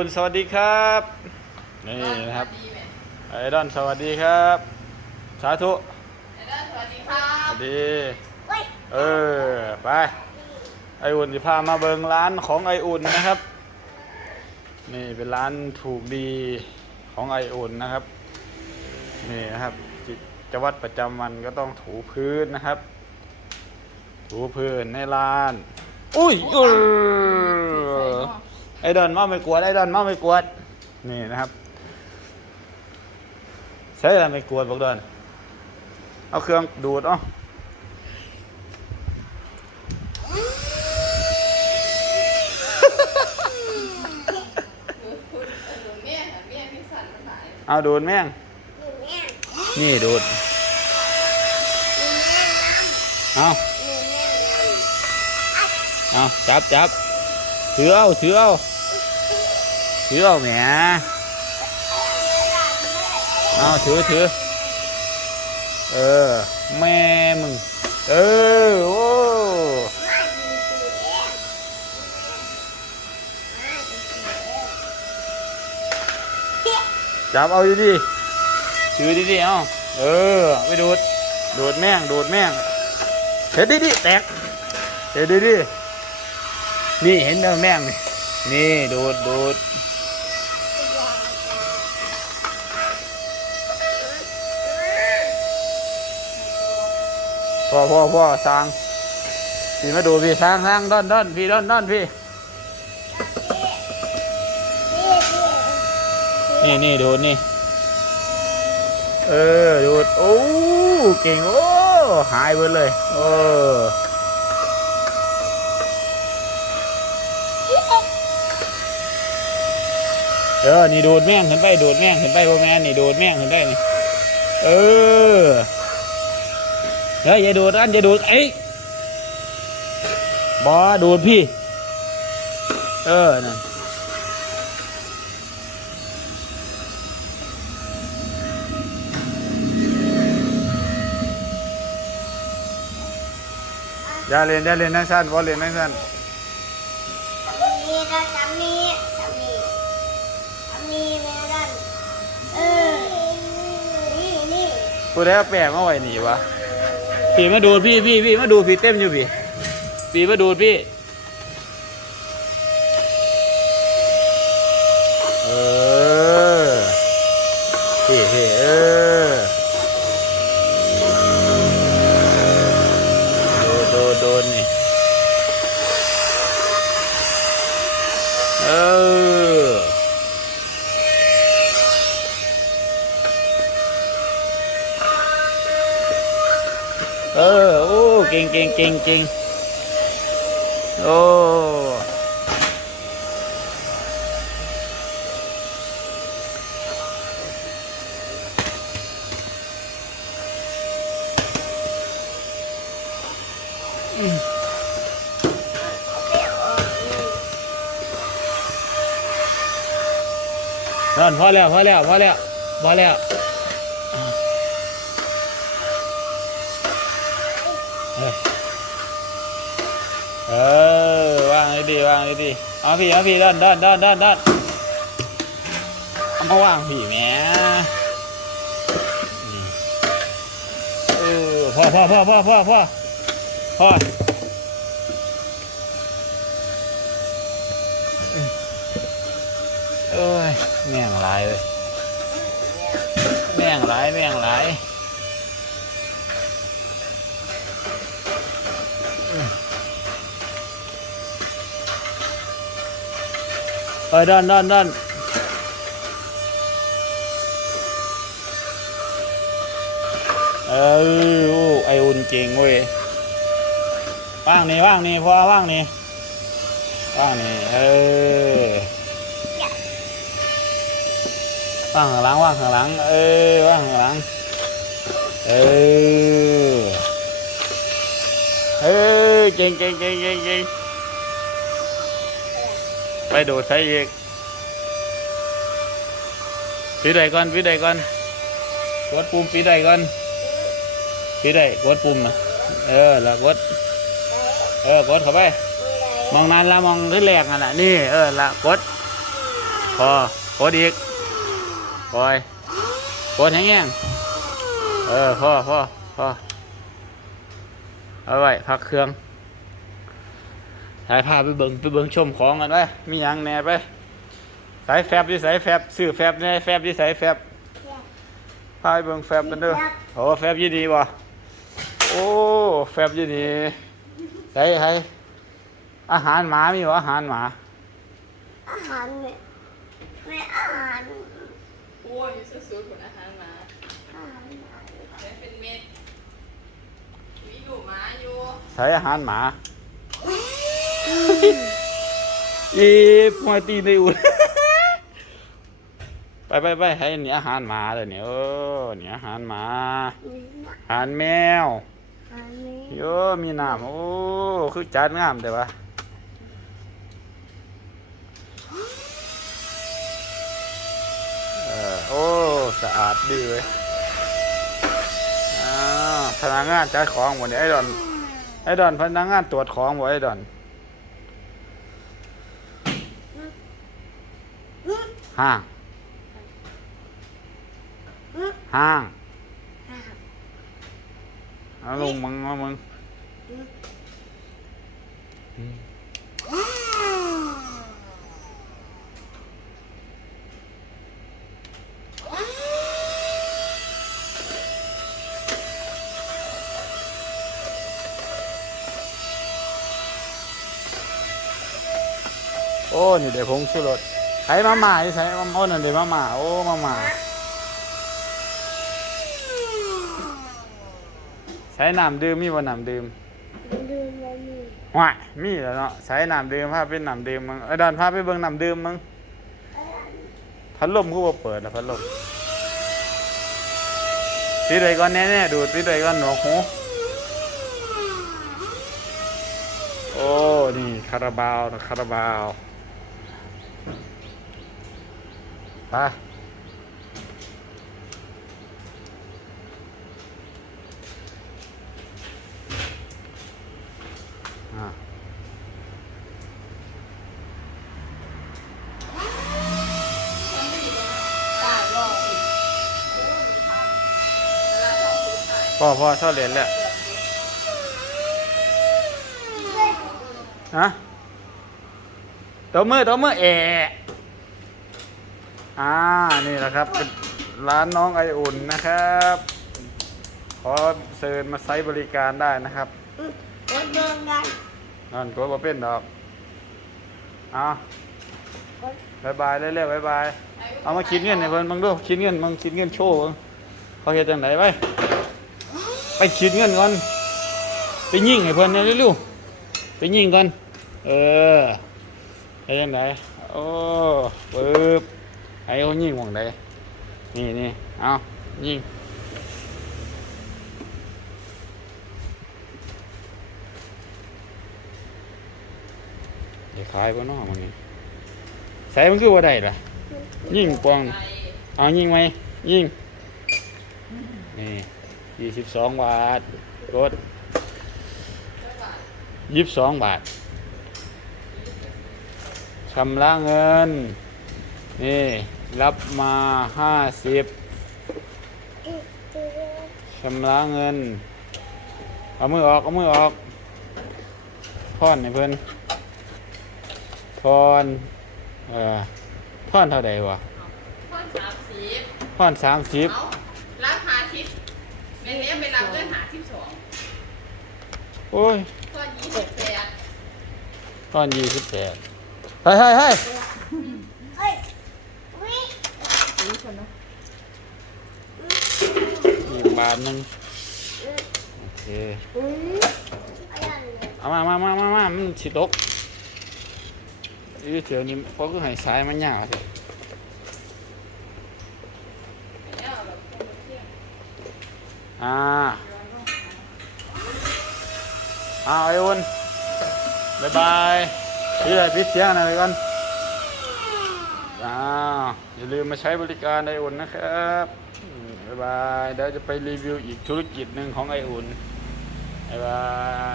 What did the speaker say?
คุณสวัสดีครับนี่นะครับไอดอนสวัสดีครับ สาธุไอดอลสวัสดีครัสบวัสดีเออไปไออุ่นจะพามาเบิงร้านของไออุ่นนะครับนี่เป็นร้านถูกดีของไออุ่นนะครับนี่นะครับกิจวัตรประจำวันก็ต้องถูพื้นนะครับ ถูพื้นในร้าน อุ้ยเออ ไอ้ดอนมาไม่กวดไอ้ดอนมาไม่กวดนี่นะครับใช่อะไรไม่กวดบอกดอนเอาเครื่องดูดเอะดูคุณดูเมียค่ะเมียพี่สันมาหายเอาดูดแม่ง นี่ดูด เอาเอาจับจับถือเอาถือเอา ถือเอาแหมเอาถือถือเออ แม่มึง เออ โอ้จับเอาดีๆถือดีๆเอาเออ ไปดูด ดูดแม่ง ดูดแม่งเห็นดิๆแตกเห็นดิๆนี่เห็นเด้อแม่งนี่ นี่ ดูดดูด พ่อพ่อพ่อสร้างพี่มาดูพี่สร้างสร้างด้อนด้อนพี่ด้อนด้อนพี่ นี่นี่ดูนี่ เออดูโอ้เก่งโอ้หายไปเลยโอ้เออ นี่ดูดแม่งขึ้นไปดูดแม่งขึ้นไปพ่อแม่นนี่ดูดแม่งขึ้นไปนี่ เออ เฮ้ยอย่าดูดอันอย่าดูดเอ้ยบอดูดพี่ เออนั่นอย่าเล่นอย่าเล่นนั่งสั้นบอเล่นนั่งสั้นนี่เราทำนี่ทำนี่ทำนี่แม่ดันเออนี่นี่กูได้เอาแปลกมาไว้นี่วะ พี่มาดูดพี่พี่พี่มาดูดพี่เต็มอยู่พี่พี่มาดูดพี่ เออโอ้เก่งเก่งเก่งเก่งโอ้นั่นพอแล้วพอแล้วพอแล้วพอแล้วเฮ้ยเออวางให้ ดีวางให้ดีเอาพี่เอาพี่ด้านด้านด้านด้านด้านเอามาวางพี่แหม่นี่เออพ่อพ่อพ่อพ่อพ่อพ่อพ่อเอ้ยแม่งหลายเลยแม่งหลายแม่งหลาย เออ ด้านด้านด้านเอออ้ไออุ่นเก่งเว้ยว่างนี่ว่างนี่พอว่างนี่ว่างนี่เออว่างข้างหลังว่างข้างหลัง เออว่างข้างหลังเออเออเก่งเก่งเก่งเก่งเก่ง ไปโดดใส่อีกปีใดก่อนปีใดก่อนกดปุ่มปีใดก่อนปีใดกดปุ่มอะเออแล้วกดเออกดเข้าไป มองนานละมองที่แรกอะนะนี่เออละกดพอโคตรอีกปล่อยโคตรแห้งๆเออพอพอพอเอาไว้พักเครื่อง ถ่ายภาพไปเบิ่งไปเบิ่งชมของกันไปมีหยังแหน่ไปสายแฟบที่สายแฟบซื้อแฟบแหน่แฟบที่สายแฟบพาไปเบิ่งแฟบกันเด้อโอ้แฟบยี่ดีบ่โอ้แฟบยี่ดีใส่ให้อาหารหมามีบ่อาหารหมา อาหารเนี่ยไม่อาหารโอ้ยสุดๆผลอาหารหมาอาหารหมาแต่เป็นเม็ดมีอยู่หมาอยู่ใช้อาหารหมา อีพวยตีในอุ่นไปไปไปให้เนี่ยอาหารหมาเลยเนี่ยเออเนี่ยอาหารหมามีนะอาหารแมวอาหารนี้โยมีน้ำโอ้คือจัดงามแต่ว่าเออโอ้สะอาดดีเว้ยอ่าพนักงานจัดของหมดเนี่ยไอ้ดอนไอ้ดอนพนักงานตรวจของหมดไอ้ดอน ห้างห้างเอาลงมึงมามึงโอ้ นี่เดี๋ยวพงสุรส ใช้มาหมาใช้มาโอ้นั่นเดี๋ยวมาหมาโอ้มาหมาใช้น้ำดื่มมีบ่น้ำดื่มดูมามีว้ายมีแล้วเนาะใช้น้ำดื่มพาเป็นน้ำดื่มมึงไอ้ดอนพาไปเบิ่งน้ำดื่มมึงพัดลมกูบ่เปิดนะพัดลมตีใดก่อนแน่ๆดูตีใดก่อนหนวกหูโอ้ นี่คาราบาวนะคาราบาว ไปพ่อพ่อชอาเหรียญแหละฮะตัวมือตัวมือเอะ อ่า นี่แหละครับเป็นร้านน้องไออุ่นนะครับ ขอเชิญมาใช้บริการได้นะครับรถเดินกันนั่นก็มาเป็นดอกเอาบายบายเรื่อยๆบายบาย เอามาคิดเงินให้เพิ่นบังดูคิดเงินบังคิดเงินโชว์เบิ่งเขาเฮ็ดจังไดไปไปคิดเงินก่อน ไปยิงให้เพิ่นเร็วๆไปยิงก่อน เออไปจังไดโอ้ปึ๊บ ให้เขายิงหม่องใดนี่นี่เอายิงเดี๋ยวขายบ่นาะมันนี่ใส่มันคือบ่าได้ล่ะ ยิงปอง เอายิงไหมยิง นี่ยี่สิบสองบาทรถยี่สิบสองบาทชำระเงิน นี่ รับมาห้าสิบชำระเงิน เอามือออก เอามือออกทอนให้เพิ่นทอนเอ่อทอนเท่าใดวะข้อสามสิบทอนสามสิบเอารับหาทิปแม่เนี้ยไปรับเงินหาทิปสองโอ้ยข้อยี่สิบแปดตอนยี่สิบแปดเฮ้ยเฮ้ยเฮ้ย เฮ้ยวิ อีกบาทหนึ่งโอเคอืมอะไรเนี่ยเอามามามามามามันสิตกอีเดี๋ยวนี้เพราะก็ให้สายมันยาวสิแล้วแบบคนเที่ยงอ่าเอาไอ้อุ่นบายบายพี่ใหญ่ปิดเสียงหน่อยไปก่อนอ้าว อย่าลืมมาใช้บริการไออุ่นนะครับบ๊ายบายเดี๋ยวจะไปรีวิวอีกธุรกิจหนึ่งของไออุ่นบ๊ายบาย